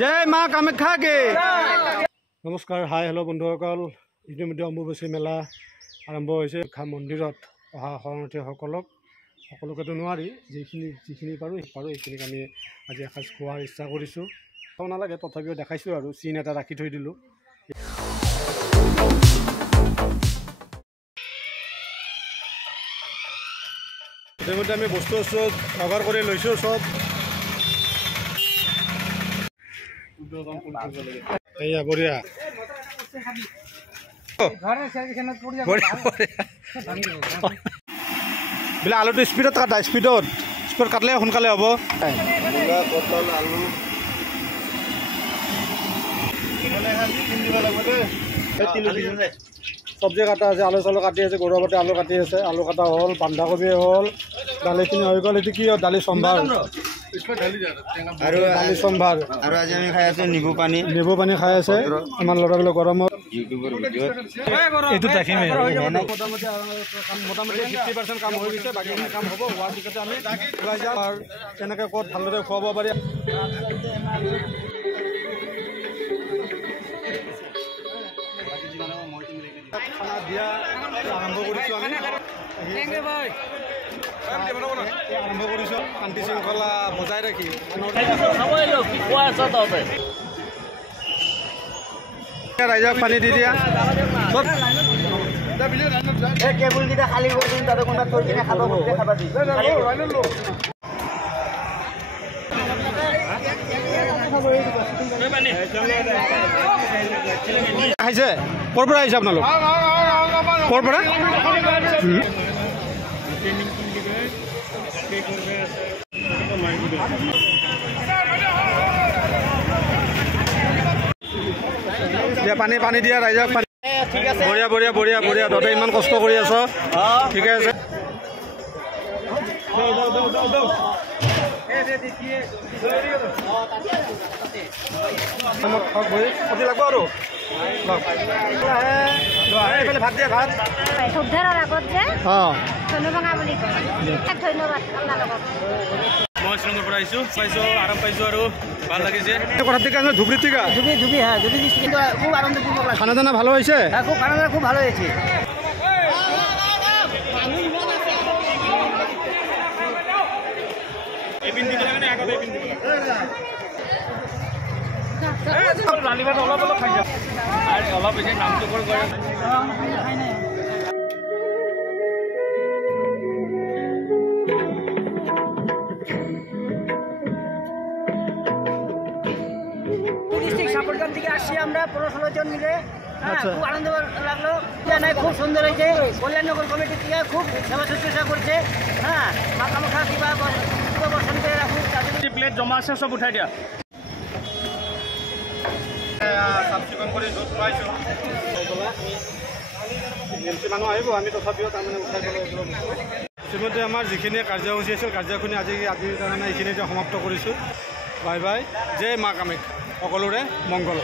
जय माँ कामाख्या के। नमस्कार हाय हेलो बंधुসকল इतिमধ্যে অম্বুবাচী মেলা আৰম্ভ হৈছে মন্দিৰত অহা শৰণাৰ্থীসকলক সকলোকেতো নোৱাৰি যিখিনি পাৰোঁ এইখিনিক আমি আজি এসাঁজ খোৱাৰ ইচ্ছা কৰিছোঁ খাব নালাগে তথাপিও দেখাইছোঁ আৰু চিন এটা ৰাখি থৈ দিলোঁ ইতিমধ্যে আমি বস্তু যোগাৰ কৰি লৈছোঁ চব এইয়া বঢ়িয়া বোলে আলুটো স্পীডত কাটা স্পীডত কাটলে সোনকালে হ'ব চব্জি কাটা আছে আলু চালু কাটি আছে গৰুৱাতে আলু কাটি আছে আলু কাটা হ'ল বন্ধাকবি হ'ল দালিখিনি হৈ গ'ল এইটো কি দালি সম্ভাৰ দালি সম্ভাৰ আৰু আজি আমি খাই আছো নিবু পানী খাই আছে আমাৰ ল'ৰাবিলাক গৰমত এইটো দেখিমেই মোটামুটি 50% কাম হৈ গৈছে বাকীখিনি কাম হ'ব হোৱাৰ পিছতে আমি ওলাই যাম আৰু তেনেকৈ ক'ত ভালদৰে খুৱাব পাৰি খানা দিয়া আৰম্ভ কৰিছোঁ আমি আৰম্ভ কৰিছোঁ শান্তি শৃংখলা বজাই ৰাখি ৰাইজক পানী দি দিয়া কেবুলকেইটা খালী কৰি দিম তাতে কোনোবা থৈ কিনে খাব খাবা দি আহিছে ক'ৰ পৰা আহিছে আপোনালোক ক'ৰ পৰা পানী দিয়া ৰাইজক বঢ়িয়া বঢ়িয়া বঢ়িয়া বঢ়িয়া তহঁতে ইমান কষ্ট কৰি আছ ঠিকে আছে লাগব আৰু ভাত দিয়া ভাত মই শ্বিলঙৰ পৰা আহিছোঁ আৰাম পাইছোঁ আৰু ভাল লাগিছে খানা দানা ভালো হয়েছে খুব ভালো হয়েছে থেকে আসছি আমরা 15-16 জন মিলে খুব আনন্দ লাগলো জানাই খুব সুন্দর হয়েছে কল্যাণনগর কমিটি থেকে খুব সেবা শুশ্রূষা করছে হ্যাঁ মা কামাখ্যা কিবা বর্ষণ করে রাখুক প্লেট জমা আছে সব উঠাই দিয়া চাফচিকুণ কৰি য'ত পাইছোঁ মানুহ আহিব আমি তথাপিও তাৰমানে উঠাই ইতিমধ্যে আমাৰ যিখিনি কাৰ্যসূচী আছিল কাৰ্যখিনি আজিৰ কাৰণে এইখিনিতে সমাপ্ত কৰিছোঁ বাই বাই জয় মা কামাখ্যা সকলোৰে মংগল